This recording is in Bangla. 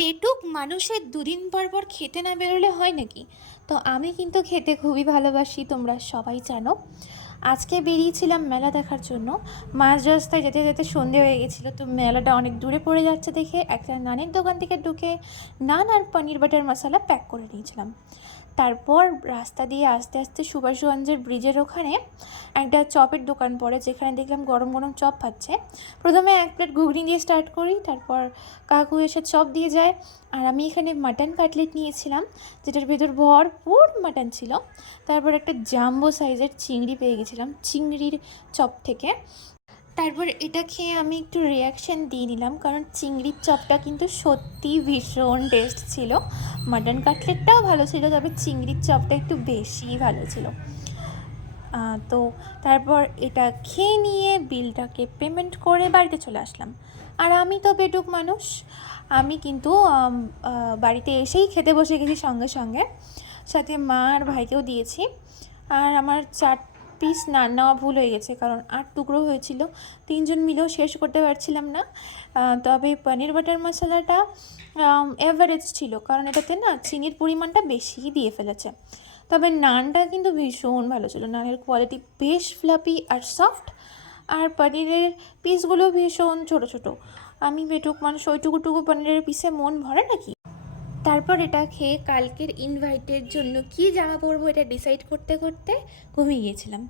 পেটুক মানুষের দুদিন পর পর খেতে না বেরোলে হয় নাকি? তো আমি কিন্তু খেতে খুবই ভালোবাসি, তোমরা সবাই জানো। আজকে বেরিয়েছিলাম মেলা দেখার জন্য। মাঝ রাস্তায় যেতে যেতে সন্ধে হয়ে গেছিলো, তো মেলাটা অনেক দূরে পড়ে যাচ্ছে দেখে একটা নানের দোকান থেকে ঢুকে নান আর পনির বাটার মশলা প্যাক করে নিয়েছিলাম। তারপর রাস্তা দিয়ে আস্তে আস্তে সুভাষগঞ্জের ব্রিজের ওখানে একটা চপের দোকান পড়ে, যেখানে দেখলাম গরম গরম চপ পাচ্ছে। প্রথমে এক প্লেট ঘুগনি দিয়ে স্টার্ট করি, তারপর কাকু এসে চপ দিয়ে যায়। আর আমি এখানে মাটন কাটলেট নিয়েছিলাম, যেটার ভেতর ভরপুর মাটন ছিল। তারপর একটা জাম্বো সাইজের চিংড়ি পেয়ে গেছিলাম চিংড়ির চপ থেকে। তারপর এটা খেয়ে আমি একটু রিয়াকশান দিয়ে নিলাম, কারণ চিংড়ির চপটা কিন্তু সত্যি ভীষণ টেস্ট ছিল। মাটন কাটলেটটাও ভালো ছিল, তবে চিংড়ির চপটা একটু বেশিই ভালো ছিল। তো তারপর এটা খেয়ে নিয়ে বিলটাকে পেমেন্ট করে বাড়িতে চলে আসলাম। আর আমি তো পেটুক মানুষ, আমি কিন্তু বাড়িতে এসেই খেতে বসে গেছি সঙ্গে সঙ্গে, সাথে মা আর ভাইকেও দিয়েছি। আর আমার 4 পিস নান নেওয়া ভুল হয়ে গেছে, কারণ 8 টুকরো হয়েছিল, 3জন মিলেও শেষ করতে পারছিলাম না। তবে পনির বাটার মশলাটা এভারেজ ছিল, কারণ এটাতে না চিনির পরিমাণটা বেশিই দিয়ে ফেলেছে। তবে নানটা কিন্তু ভীষণ ভালো ছিল, নানের কোয়ালিটি বেশ ফ্লাপি আর সফট, আর পনিরের পিসগুলো ভীষণ ছোট ছোট। আমি পেটুক মানুষ, ওইটুকুটুকু পনিরের পিসে মন ভরে নাকি। তারপর এটা খেয়ে কালকের ইনভাইটের জন্য কী জামা পরবো এটা ডিসাইড করতে করতে ঘুমিয়ে গিয়েছিলাম।